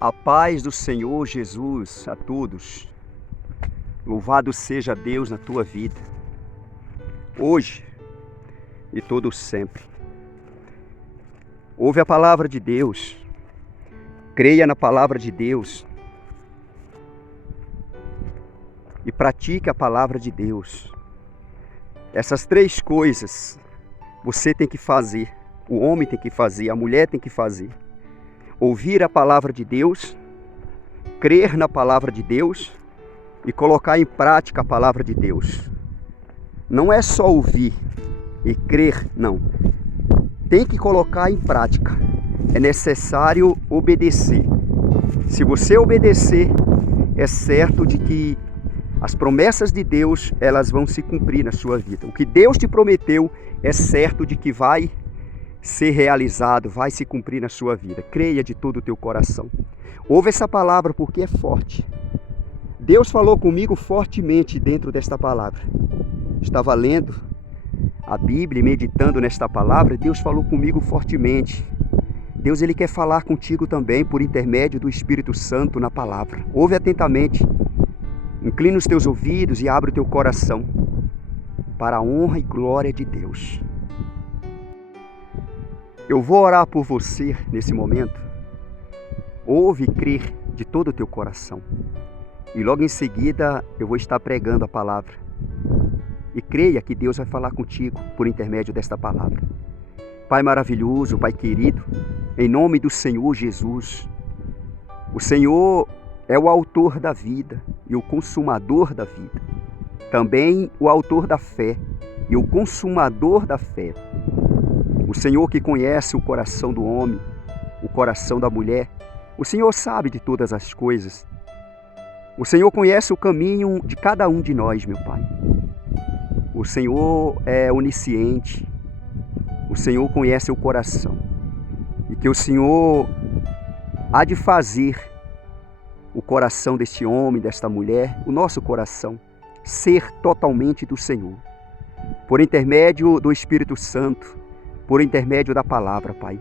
A paz do Senhor Jesus a todos. Louvado seja Deus na tua vida, hoje e todo sempre. Ouve a palavra de Deus, creia na palavra de Deus e pratique a palavra de Deus. Essas três coisas você tem que fazer, o homem tem que fazer, a mulher tem que fazer. Ouvir a palavra de Deus, crer na palavra de Deus e colocar em prática a palavra de Deus. Não é só ouvir e crer, não. Tem que colocar em prática. É necessário obedecer. Se você obedecer, é certo de que as promessas de Deus, elas vão se cumprir na sua vida. O que Deus te prometeu, é certo de que vai ser realizado, vai se cumprir na sua vida. Creia de todo o teu coração. Ouve essa palavra porque é forte. Deus falou comigo fortemente dentro desta palavra. Estava lendo a Bíblia e meditando nesta palavra, Deus falou comigo fortemente. Deus, Ele quer falar contigo também por intermédio do Espírito Santo na palavra. Ouve atentamente. Inclina os teus ouvidos e abre o teu coração para a honra e glória de Deus. Eu vou orar por você nesse momento. Ouve e crê de todo o teu coração. E logo em seguida eu vou estar pregando a palavra. E creia que Deus vai falar contigo por intermédio desta palavra. Pai maravilhoso, Pai querido, em nome do Senhor Jesus. O Senhor é o autor da vida e o consumador da vida. Também o autor da fé e o consumador da fé. O Senhor que conhece o coração do homem, o coração da mulher. O Senhor sabe de todas as coisas. O Senhor conhece o caminho de cada um de nós, meu Pai. O Senhor é onisciente. O Senhor conhece o coração. E que o Senhor há de fazer o coração deste homem, desta mulher, o nosso coração, ser totalmente do Senhor. Por intermédio do Espírito Santo, por intermédio da palavra, Pai.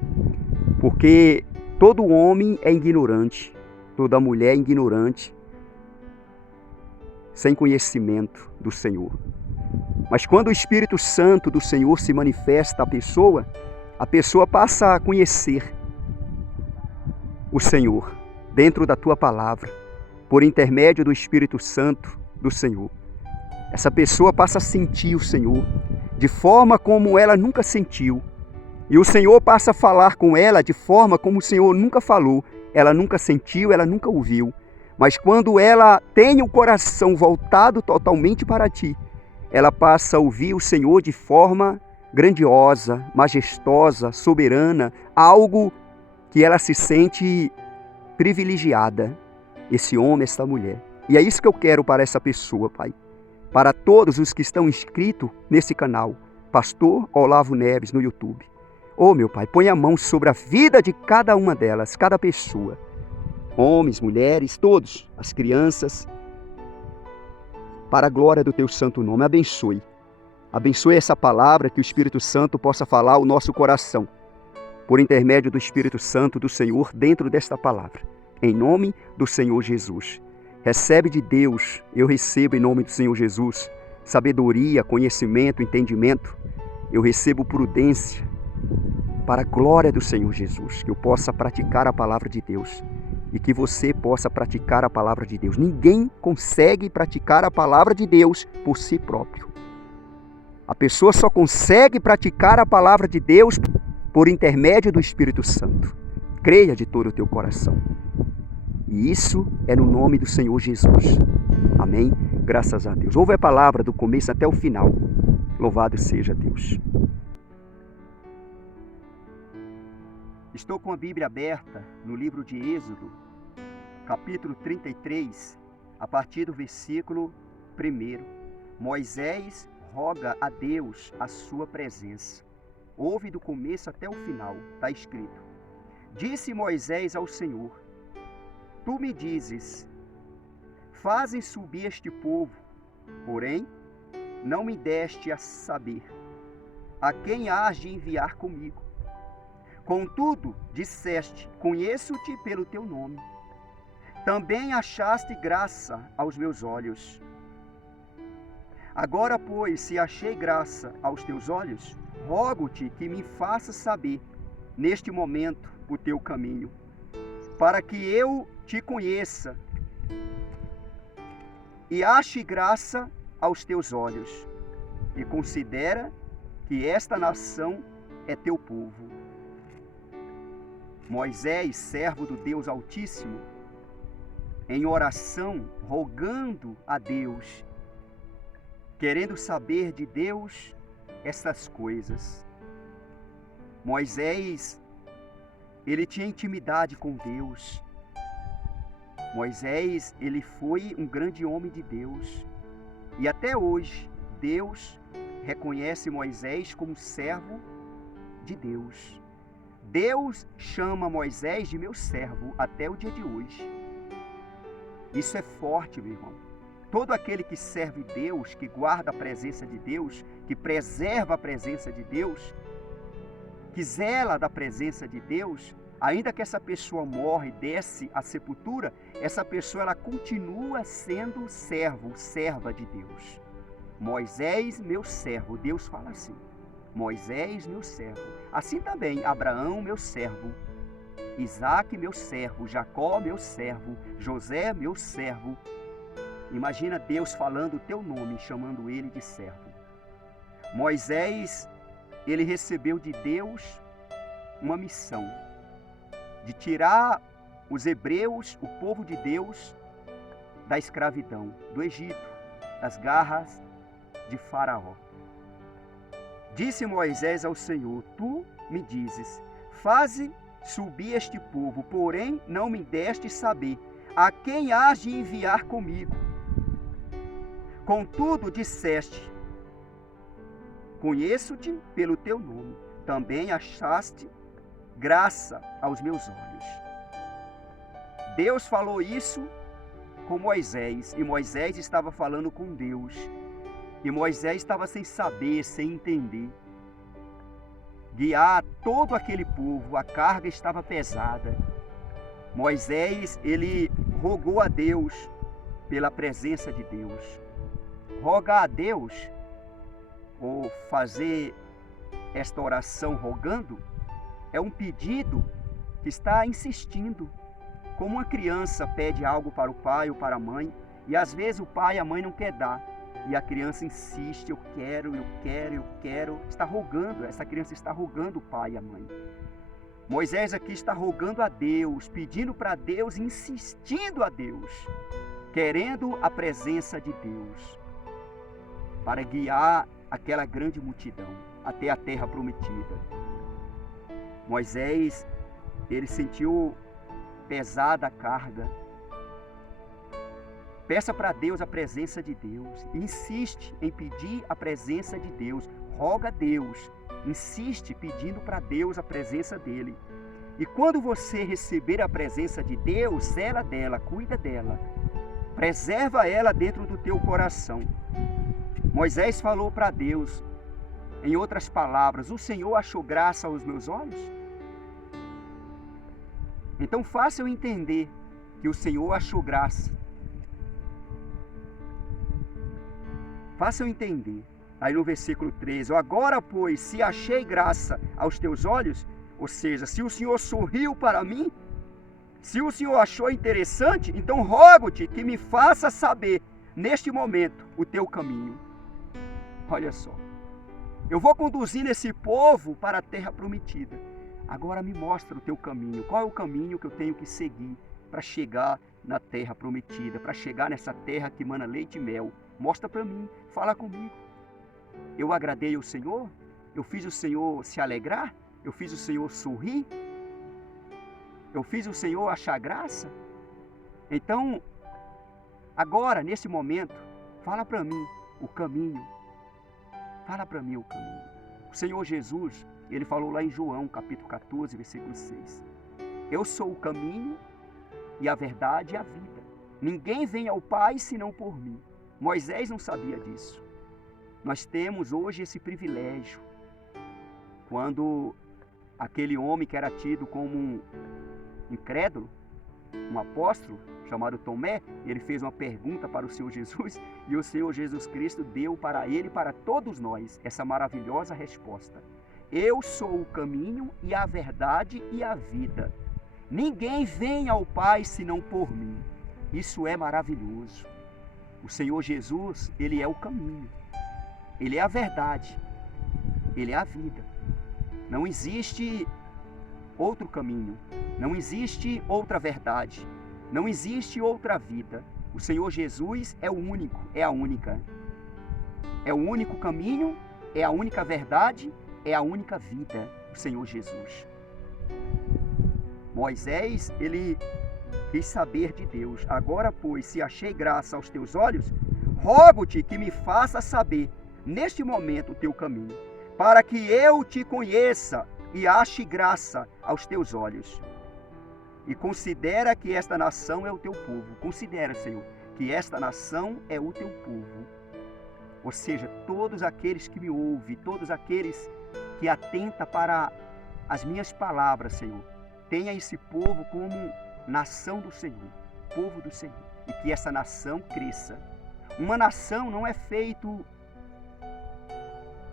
Porque todo homem é ignorante, toda mulher é ignorante, sem conhecimento do Senhor. Mas quando o Espírito Santo do Senhor se manifesta à pessoa, a pessoa passa a conhecer o Senhor dentro da tua palavra, por intermédio do Espírito Santo do Senhor. Essa pessoa passa a sentir o Senhor de forma como ela nunca sentiu. E o Senhor passa a falar com ela de forma como o Senhor nunca falou. Ela nunca sentiu, ela nunca ouviu. Mas quando ela tem o coração voltado totalmente para ti, ela passa a ouvir o Senhor de forma grandiosa, majestosa, soberana, algo que ela se sente privilegiada, esse homem, essa mulher. E é isso que eu quero para essa pessoa, Pai. Para todos os que estão inscritos nesse canal, Pastor Olavo Neves no YouTube. Oh, meu Pai, põe a mão sobre a vida de cada uma delas, cada pessoa. Homens, mulheres, todos, as crianças. Para a glória do Teu santo nome, abençoe. Abençoe essa palavra, que o Espírito Santo possa falar ao nosso coração. Por intermédio do Espírito Santo do Senhor, dentro desta palavra. Em nome do Senhor Jesus. Recebe de Deus, eu recebo em nome do Senhor Jesus, sabedoria, conhecimento, entendimento. Eu recebo prudência. Para a glória do Senhor Jesus, que eu possa praticar a palavra de Deus e que você possa praticar a palavra de Deus. Ninguém consegue praticar a palavra de Deus por si próprio. A pessoa só consegue praticar a palavra de Deus por intermédio do Espírito Santo. Creia de todo o teu coração. E isso é no nome do Senhor Jesus. Amém? Graças a Deus. Ouve a palavra do começo até o final. Louvado seja Deus. Estou com a Bíblia aberta no livro de Êxodo, capítulo 33, a partir do versículo 1. Moisés roga a Deus a sua presença. Ouve do começo até o final, está escrito. Disse Moisés ao Senhor: Tu me dizes, fazem subir este povo, porém não me deste a saber a quem hás de enviar comigo. Contudo, disseste, conheço-te pelo teu nome. também achaste graça aos meus olhos. Agora, pois, se achei graça aos teus olhos, rogo-te que me faças saber, neste momento, o teu caminho, para que eu te conheça e ache graça aos teus olhos, e considera que esta nação é teu povo. Moisés, servo do Deus Altíssimo, em oração, rogando a Deus, querendo saber de Deus essas coisas. Moisés, ele tinha intimidade com Deus. Moisés, ele foi um grande homem de Deus. E até hoje, Deus reconhece Moisés como servo de Deus. Deus chama Moisés de meu servo até o dia de hoje. Isso é forte, meu irmão. Todo aquele que serve Deus, que guarda a presença de Deus, que preserva a presença de Deus, que zela da presença de Deus, ainda que essa pessoa morre e desce à sepultura, essa pessoa ela continua sendo servo, serva de Deus. Moisés, meu servo, Deus fala assim. Moisés, meu servo. Assim também, Abraão, meu servo. Isaac, meu servo. Jacó, meu servo. José, meu servo. Imagina Deus falando o teu nome, chamando ele de servo. Moisés, ele recebeu de Deus uma missão de tirar os hebreus, o povo de Deus, da escravidão, do Egito, das garras de Faraó. Disse Moisés ao Senhor: tu me dizes, faze subir este povo, porém não me deste saber a quem hás de enviar comigo. Contudo disseste, conheço-te pelo teu nome, também achaste graça aos meus olhos. Deus falou isso com Moisés, e Moisés estava falando com Deus. E Moisés estava sem saber, sem entender. Guiar todo aquele povo, a carga estava pesada. Moisés, ele rogou a Deus pela presença de Deus. Rogar a Deus, ou fazer esta oração rogando, é um pedido que está insistindo. Como uma criança pede algo para o pai ou para a mãe, e às vezes o pai e a mãe não quer dar, e a criança insiste, eu quero, está rogando, essa criança está rogando o pai e a mãe. Moisés aqui está rogando a Deus, pedindo para Deus, insistindo a Deus, querendo a presença de Deus, para guiar aquela grande multidão até a terra prometida. Moisés, ele sentiu pesada a carga. Peça para Deus a presença de Deus. Insiste em pedir a presença de Deus. Roga a Deus. Insiste pedindo para Deus a presença dele. E quando você receber a presença de Deus, zela dela, cuida dela. Preserva ela dentro do teu coração. Moisés falou para Deus, em outras palavras, o Senhor achou graça aos meus olhos? Então faça eu entender que o Senhor achou graça. Faça eu entender. Aí no versículo 13, agora pois, se achei graça aos teus olhos, ou seja, se o Senhor sorriu para mim, se o Senhor achou interessante, então rogo-te que me faça saber, neste momento, o teu caminho. Olha só, eu vou conduzindo esse povo para a terra prometida. Agora me mostra o teu caminho. Qual é o caminho que eu tenho que seguir para chegar na terra prometida, para chegar nessa terra que mana leite e mel? Mostra para mim, fala comigo. Eu agradei ao Senhor? Eu fiz o Senhor se alegrar? Eu fiz o Senhor sorrir? Eu fiz o Senhor achar graça? Então, agora, nesse momento, fala para mim o caminho. Fala para mim o caminho. O Senhor Jesus, ele falou lá em João, capítulo 14, versículo 6. Eu sou o caminho e a verdade e a vida. Ninguém vem ao Pai senão por mim. Moisés não sabia disso. Nós temos hoje esse privilégio. Quando aquele homem que era tido como um incrédulo, um apóstolo chamado Tomé, ele fez uma pergunta para o Senhor Jesus e o Senhor Jesus Cristo deu para ele e para todos nós essa maravilhosa resposta. Eu sou o caminho e a verdade e a vida. Ninguém vem ao Pai senão por mim. Isso é maravilhoso. O Senhor Jesus, ele é o caminho. Ele é a verdade. Ele é a vida. Não existe outro caminho. Não existe outra verdade. Não existe outra vida. O Senhor Jesus é o único, é a única. É o único caminho, é a única verdade, é a única vida, o Senhor Jesus. Moisés, ele quis saber de Deus. Agora, pois, se achei graça aos teus olhos, rogo-te que me faça saber, neste momento, o teu caminho, para que eu te conheça e ache graça aos teus olhos. E considera que esta nação é o teu povo. Considera, Senhor, que esta nação é o teu povo. Ou seja, todos aqueles que me ouvem, todos aqueles que atentam para as minhas palavras, Senhor, tenha esse povo como nação do Senhor, povo do Senhor. E que essa nação cresça. Uma nação não é feito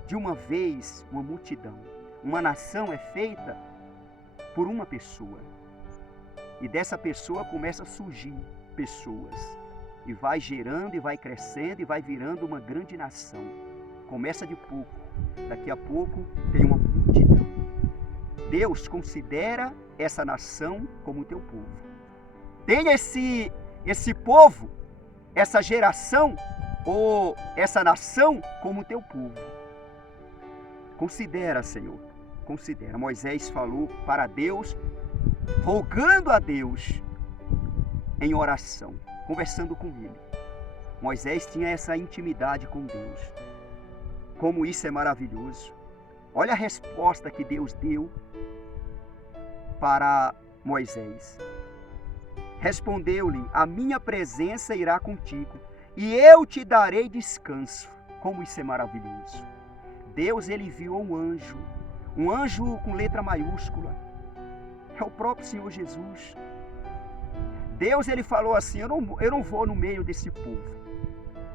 de uma vez, uma multidão. Uma nação é feita por uma pessoa. E dessa pessoa começa a surgir pessoas. E vai gerando, e vai crescendo, e vai virando uma grande nação. Começa de pouco. Daqui a pouco tem uma multidão. Deus considera essa nação como teu povo. Tenha esse povo, essa geração, ou essa nação como teu povo. Considera, Senhor. Considera. Moisés falou para Deus, rogando a Deus em oração, conversando com ele. Moisés tinha essa intimidade com Deus. Como isso é maravilhoso. Olha a resposta que Deus deu para Moisés. Respondeu-lhe: a minha presença irá contigo e eu te darei descanso. Como isso é maravilhoso. Deus, ele enviou um anjo com letra maiúscula. É o próprio Senhor Jesus. Deus, ele falou assim: eu não vou no meio desse povo.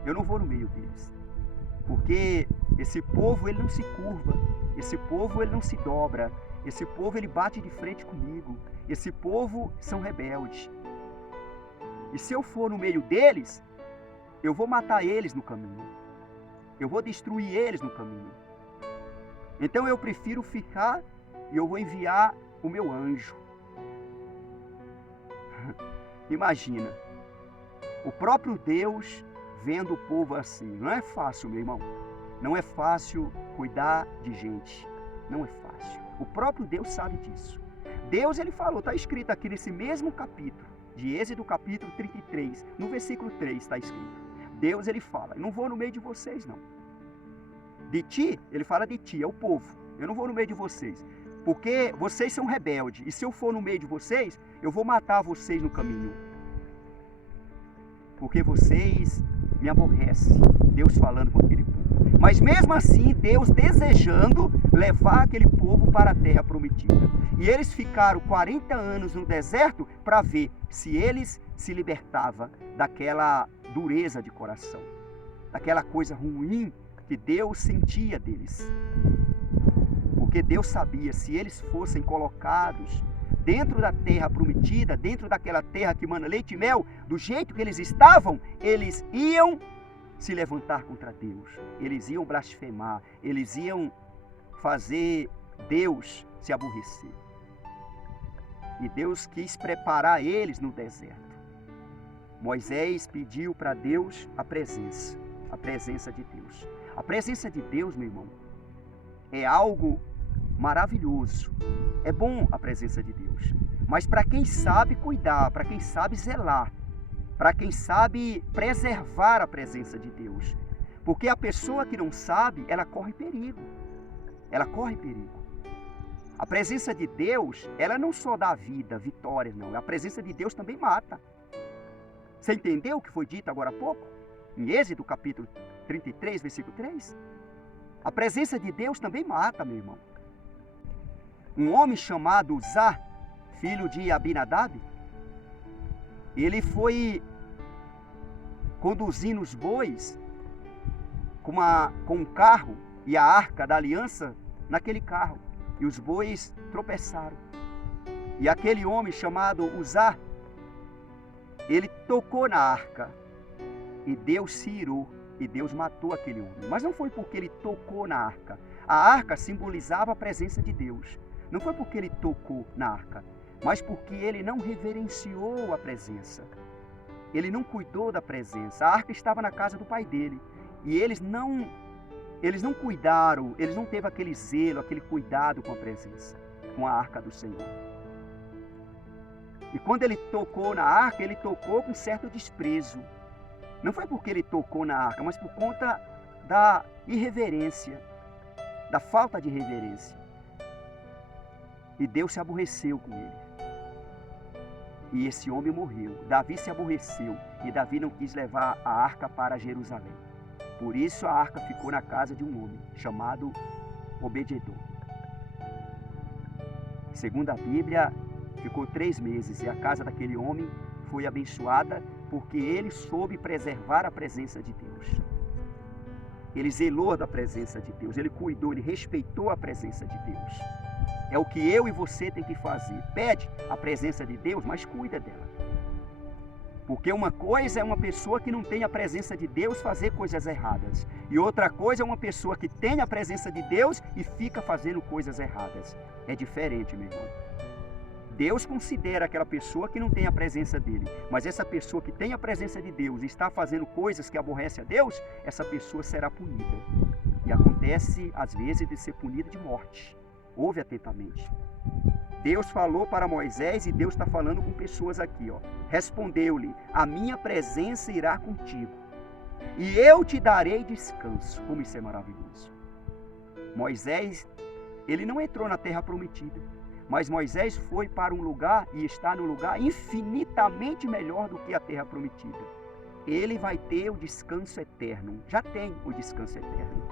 Eu não vou no meio deles. Porque esse povo, ele não se curva. Esse povo, ele não se dobra. Esse povo, ele bate de frente comigo. Esse povo são rebeldes. E se eu for no meio deles, eu vou matar eles no caminho. Eu vou destruir eles no caminho. Então eu prefiro ficar e eu vou enviar o meu anjo. Imagina, o próprio Deus vendo o povo assim. Não é fácil, meu irmão. Não é fácil cuidar de gente. Não é fácil. O próprio Deus sabe disso. Deus, ele falou, está escrito aqui nesse mesmo capítulo, de Êxodo capítulo 33, no versículo 3 está escrito. Deus, ele fala: eu não vou no meio de vocês, não. De ti, ele fala de ti, é o povo. Eu não vou no meio de vocês. Porque vocês são rebeldes. E se eu for no meio de vocês, eu vou matar vocês no caminho. Porque vocês me aborrecem. Deus falando com aquele povo. Mas mesmo assim, Deus desejando levar aquele povo para a terra prometida. E eles ficaram 40 anos no deserto para ver se eles se libertavam daquela dureza de coração. Daquela coisa ruim que Deus sentia deles. Porque Deus sabia, se eles fossem colocados dentro da terra prometida, dentro daquela terra que mana leite e mel, do jeito que eles estavam, eles iam se levantar contra Deus. Eles iam blasfemar, eles iam fazer Deus se aborrecer. E Deus quis preparar eles no deserto. Moisés pediu para Deus a presença de Deus. A presença de Deus, meu irmão, é algo maravilhoso. É bom a presença de Deus. Mas para quem sabe cuidar, para quem sabe zelar, para quem sabe preservar a presença de Deus. Porque a pessoa que não sabe, ela corre perigo. Ela corre perigo. A presença de Deus, ela não só dá vida, vitórias, não. A presença de Deus também mata. Você entendeu o que foi dito agora há pouco? Em Êxodo capítulo 33, versículo 3. A presença de Deus também mata, meu irmão. Um homem chamado Uzá, filho de Abinadab, Ele foi conduzindo os bois com um carro e a arca da aliança naquele carro. E os bois tropeçaram. E aquele homem chamado Uzá, ele tocou na arca. E Deus se irou. E Deus matou aquele homem. Mas não foi porque ele tocou na arca. A arca simbolizava a presença de Deus. Não foi porque ele tocou na arca, mas porque ele não reverenciou a presença. Ele não cuidou da presença. A arca estava na casa do pai dele. E eles não cuidaram, eles não teve aquele zelo, aquele cuidado com a presença, com a arca do Senhor. E quando ele tocou na arca, ele tocou com certo desprezo. Não foi porque ele tocou na arca, mas por conta da irreverência, da falta de reverência. E Deus se aborreceu com ele. E esse homem morreu. Davi se aborreceu e Davi não quis levar a arca para Jerusalém. Por isso a arca ficou na casa de um homem chamado Obed-edom. Segundo a Bíblia, ficou 3 meses e a casa daquele homem foi abençoada porque ele soube preservar a presença de Deus. Ele zelou da presença de Deus, ele cuidou, ele respeitou a presença de Deus. É o que eu e você tem que fazer. Pede a presença de Deus, mas cuida dela. Porque uma coisa é uma pessoa que não tem a presença de Deus fazer coisas erradas. E outra coisa é uma pessoa que tem a presença de Deus e fica fazendo coisas erradas. É diferente, meu irmão. Deus considera aquela pessoa que não tem a presença dele. Mas essa pessoa que tem a presença de Deus e está fazendo coisas que aborrecem a Deus, essa pessoa será punida. E acontece, às vezes, de ser punida de morte. Ouve atentamente. Deus falou para Moisés e Deus está falando com pessoas aqui, ó. Respondeu-lhe: a minha presença irá contigo e eu te darei descanso. Como isso é maravilhoso. Moisés, ele não entrou na terra prometida, mas Moisés foi para um lugar e está no lugar infinitamente melhor do que a terra prometida. Ele vai ter o descanso eterno. Já tem o descanso eterno.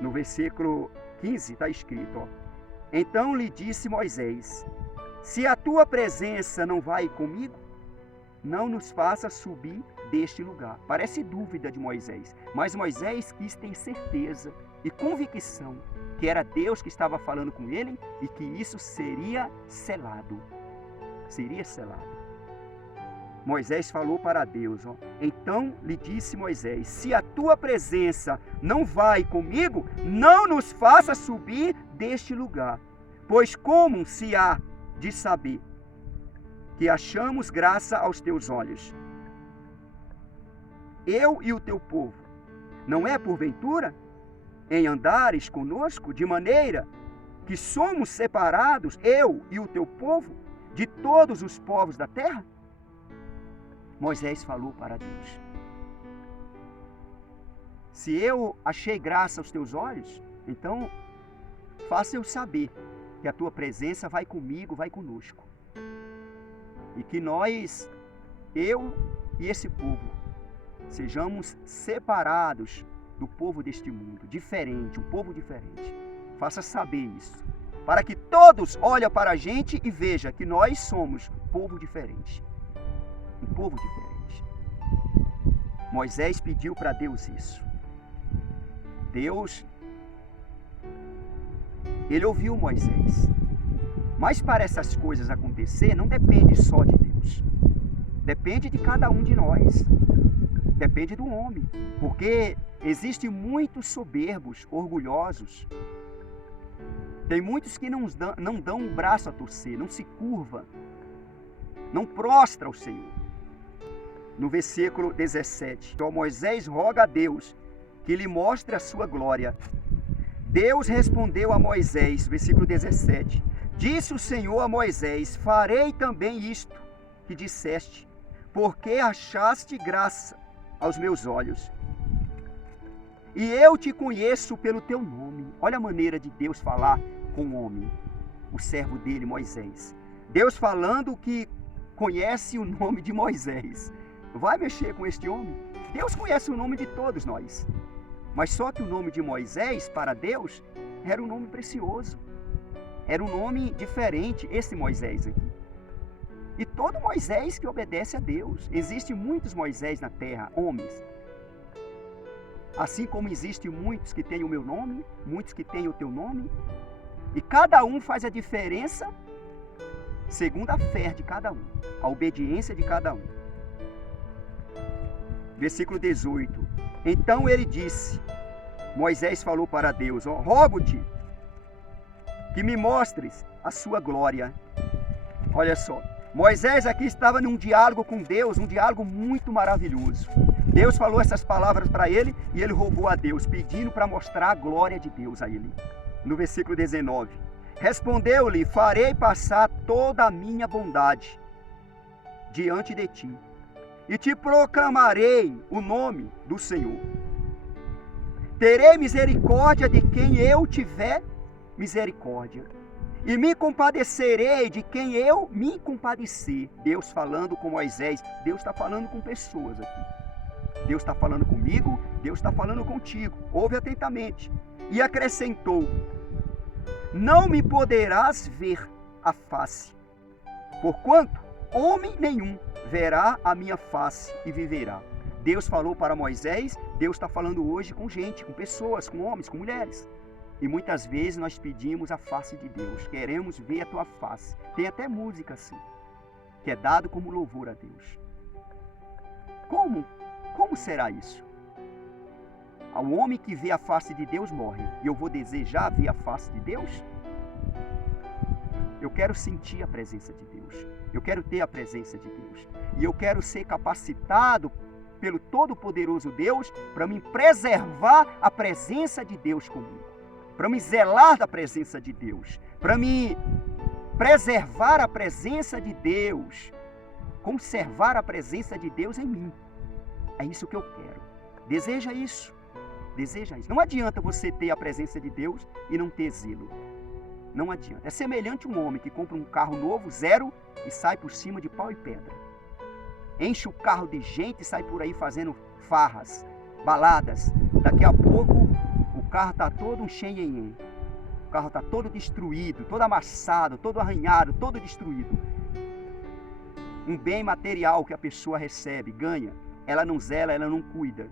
No versículo 15 está escrito, ó. Então lhe disse Moisés: se a tua presença não vai comigo, não nos faça subir deste lugar. Parece dúvida de Moisés, mas Moisés quis ter certeza e convicção que era Deus que estava falando com ele e que isso seria selado. Seria selado. Moisés falou para Deus, ó. Então lhe disse Moisés: se a tua presença não vai comigo, não nos faça subir deste lugar, pois como se há de saber que achamos graça aos teus olhos, eu e o teu povo? Não é porventura em andares conosco, de maneira que somos separados, eu e o teu povo, de todos os povos da terra? Moisés falou para Deus: se eu achei graça aos teus olhos, então faça eu saber que a tua presença vai comigo, vai conosco. E que nós, eu e esse povo, sejamos separados do povo deste mundo, diferente, um povo diferente. Faça saber isso, para que todos olhem para a gente e vejam que nós somos povo diferente. Um povo diferente. Moisés pediu para Deus isso. Deus, ele ouviu Moisés. Mas para essas coisas acontecer, não depende só de Deus. Depende de cada um de nós. Depende do homem. Porque existem muitos soberbos, orgulhosos. Tem muitos que não dão um braço a torcer, não se curva, não prostra ao Senhor. No versículo 17, então Moisés roga a Deus que lhe mostre a sua glória. Deus respondeu a Moisés, versículo 17, disse o Senhor a Moisés: farei também isto que disseste, porque achaste graça aos meus olhos, e eu te conheço pelo teu nome. Olha a maneira de Deus falar com o homem, o servo dele, Moisés. Deus falando que conhece o nome de Moisés. Vai mexer com este homem? Deus conhece o nome de todos nós. Mas só que o nome de Moisés, para Deus, era um nome precioso. Era um nome diferente, esse Moisés aqui. E todo Moisés que obedece a Deus. Existem muitos Moisés na terra, homens. Assim como existem muitos que têm o meu nome, muitos que têm o teu nome. E cada um faz a diferença segundo a fé de cada um, a obediência de cada um. Versículo 18. Então ele disse, Moisés falou para Deus, rogo-te que me mostres a sua glória. Olha só, Moisés aqui estava num diálogo com Deus, um diálogo muito maravilhoso. Deus falou essas palavras para ele e ele rogou a Deus, pedindo para mostrar a glória de Deus a ele. No versículo 19, respondeu-lhe, farei passar toda a minha bondade diante de ti, e te proclamarei o nome do Senhor. Terei misericórdia de quem eu tiver misericórdia, e me compadecerei de quem eu me compadecer. Deus falando com Moisés, Deus está falando com pessoas aqui. Deus está falando comigo, Deus está falando contigo. Ouve atentamente. E acrescentou, não me poderás ver a face, porquanto homem nenhum verá a minha face e viverá. Deus falou para Moisés, Deus está falando hoje com gente, com pessoas, com homens, com mulheres. E muitas vezes nós pedimos a face de Deus, queremos ver a tua face. Tem até música assim, que é dado como louvor a Deus. Como será isso? Ao homem que vê a face de Deus morre, e eu vou desejar ver a face de Deus? Eu quero sentir a presença de Deus, eu quero ter a presença de Deus, e eu quero ser capacitado pelo Todo-Poderoso Deus para me preservar a presença de Deus comigo, para me zelar da presença de Deus, para me preservar a presença de Deus, conservar a presença de Deus em mim. É isso que eu quero. Deseja isso. Deseja isso. Não adianta você ter a presença de Deus e não ter zelo. Não adianta. É semelhante a um homem que compra um carro novo, zero, e sai por cima de pau e pedra. Enche o carro de gente e sai por aí fazendo farras, baladas. Daqui a pouco o carro está todo um xenhenhen. O carro está todo destruído, todo amassado, todo arranhado, todo destruído. Um bem material que a pessoa recebe, ganha, ela não zela, ela não cuida.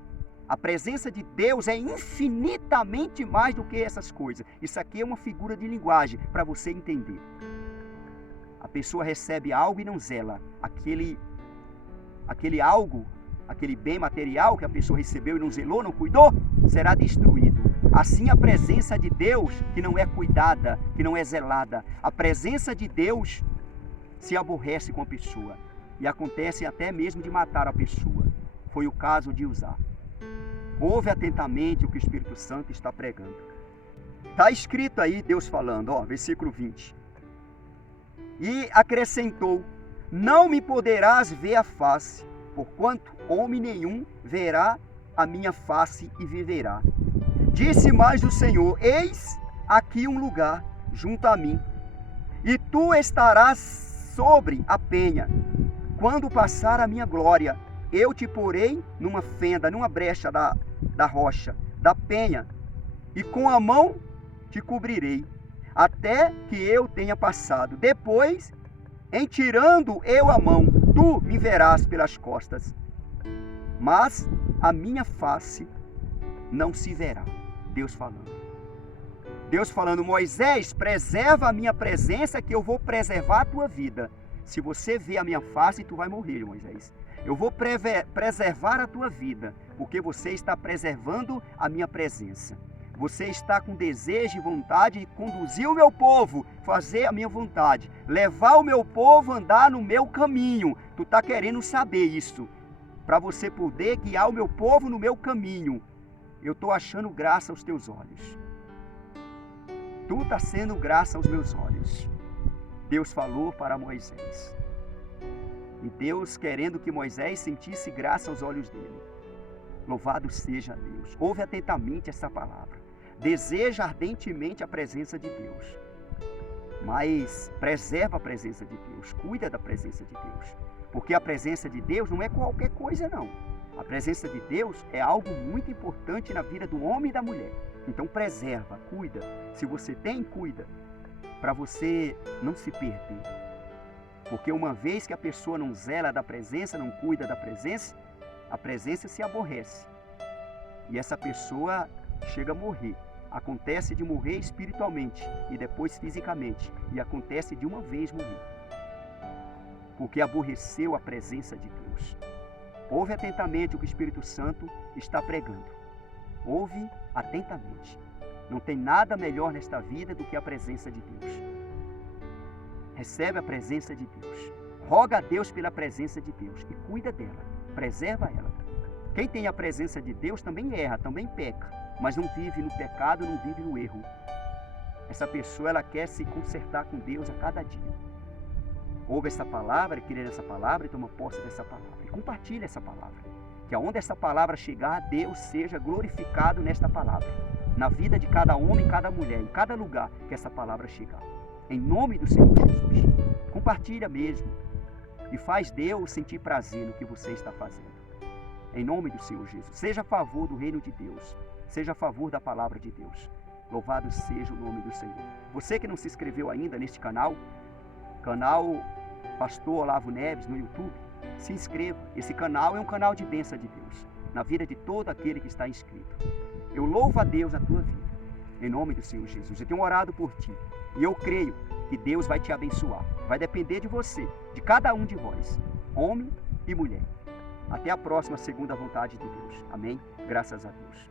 A presença de Deus é infinitamente mais do que essas coisas. Isso aqui é uma figura de linguagem para você entender. A pessoa recebe algo e não zela. Aquele algo, aquele bem material que a pessoa recebeu e não zelou, não cuidou, será destruído. Assim a presença de Deus, que não é cuidada, que não é zelada, a presença de Deus se aborrece com a pessoa. E acontece até mesmo de matar a pessoa. Foi o caso de Uzá. Ouve atentamente o que o Espírito Santo está pregando. Está escrito aí, Deus falando, versículo 20. E acrescentou, não me poderás ver a face, porquanto homem nenhum verá a minha face e viverá. Disse mais o Senhor, eis aqui um lugar junto a mim, e tu estarás sobre a penha. Quando passar a minha glória, eu te porei numa fenda, numa brecha da rocha, da penha, e com a mão te cobrirei, até que eu tenha passado. Depois, em tirando eu a mão, tu me verás pelas costas, mas a minha face não se verá. Deus falando. Deus falando, Moisés, preserva a minha presença, que eu vou preservar a tua vida. Se você ver a minha face, tu vai morrer, Moisés. Eu vou preservar a tua vida, porque você está preservando a minha presença. Você está com desejo e vontade de conduzir o meu povo, fazer a minha vontade, levar o meu povo a andar no meu caminho. Tu está querendo saber isso, para você poder guiar o meu povo no meu caminho. Eu estou achando graça aos teus olhos. Tu está sendo graça aos meus olhos. Deus falou para Moisés. E Deus querendo que Moisés sentisse graça aos olhos dele. Louvado seja Deus. Ouve atentamente essa palavra. Deseja ardentemente a presença de Deus. Mas preserva a presença de Deus. Cuida da presença de Deus. Porque a presença de Deus não é qualquer coisa, não. A presença de Deus é algo muito importante na vida do homem e da mulher. Então preserva, cuida. Se você tem, cuida. Para você não se perder. Porque uma vez que a pessoa não zela da presença, não cuida da presença, a presença se aborrece. E essa pessoa chega a morrer. Acontece de morrer espiritualmente e depois fisicamente. E acontece de uma vez morrer. Porque aborreceu a presença de Deus. Ouve atentamente o que o Espírito Santo está pregando. Ouve atentamente. Não tem nada melhor nesta vida do que a presença de Deus. Recebe a presença de Deus. Roga a Deus pela presença de Deus e cuida dela. Preserva ela. Quem tem a presença de Deus também erra, também peca, mas não vive no pecado, não vive no erro. Essa pessoa, ela quer se consertar com Deus a cada dia. Ouve essa palavra, crê nessa palavra e toma posse dessa palavra. E compartilha essa palavra. Que aonde essa palavra chegar, Deus seja glorificado nesta palavra. Na vida de cada homem, cada mulher, em cada lugar que essa palavra chegar. Em nome do Senhor Jesus. Compartilha mesmo. E faz Deus sentir prazer no que você está fazendo. Em nome do Senhor Jesus. Seja a favor do reino de Deus. Seja a favor da palavra de Deus. Louvado seja o nome do Senhor. Você que não se inscreveu ainda neste canal Pastor Olavo Neves no YouTube, se inscreva. Esse canal é um canal de bênção de Deus, na vida de todo aquele que está inscrito. Eu louvo a Deus a tua vida, em nome do Senhor Jesus. Eu tenho orado por ti, e eu creio que Deus vai te abençoar. Vai depender de você, de cada um de vós, homem e mulher. Até a próxima, segundo a vontade de Deus. Amém? Graças a Deus.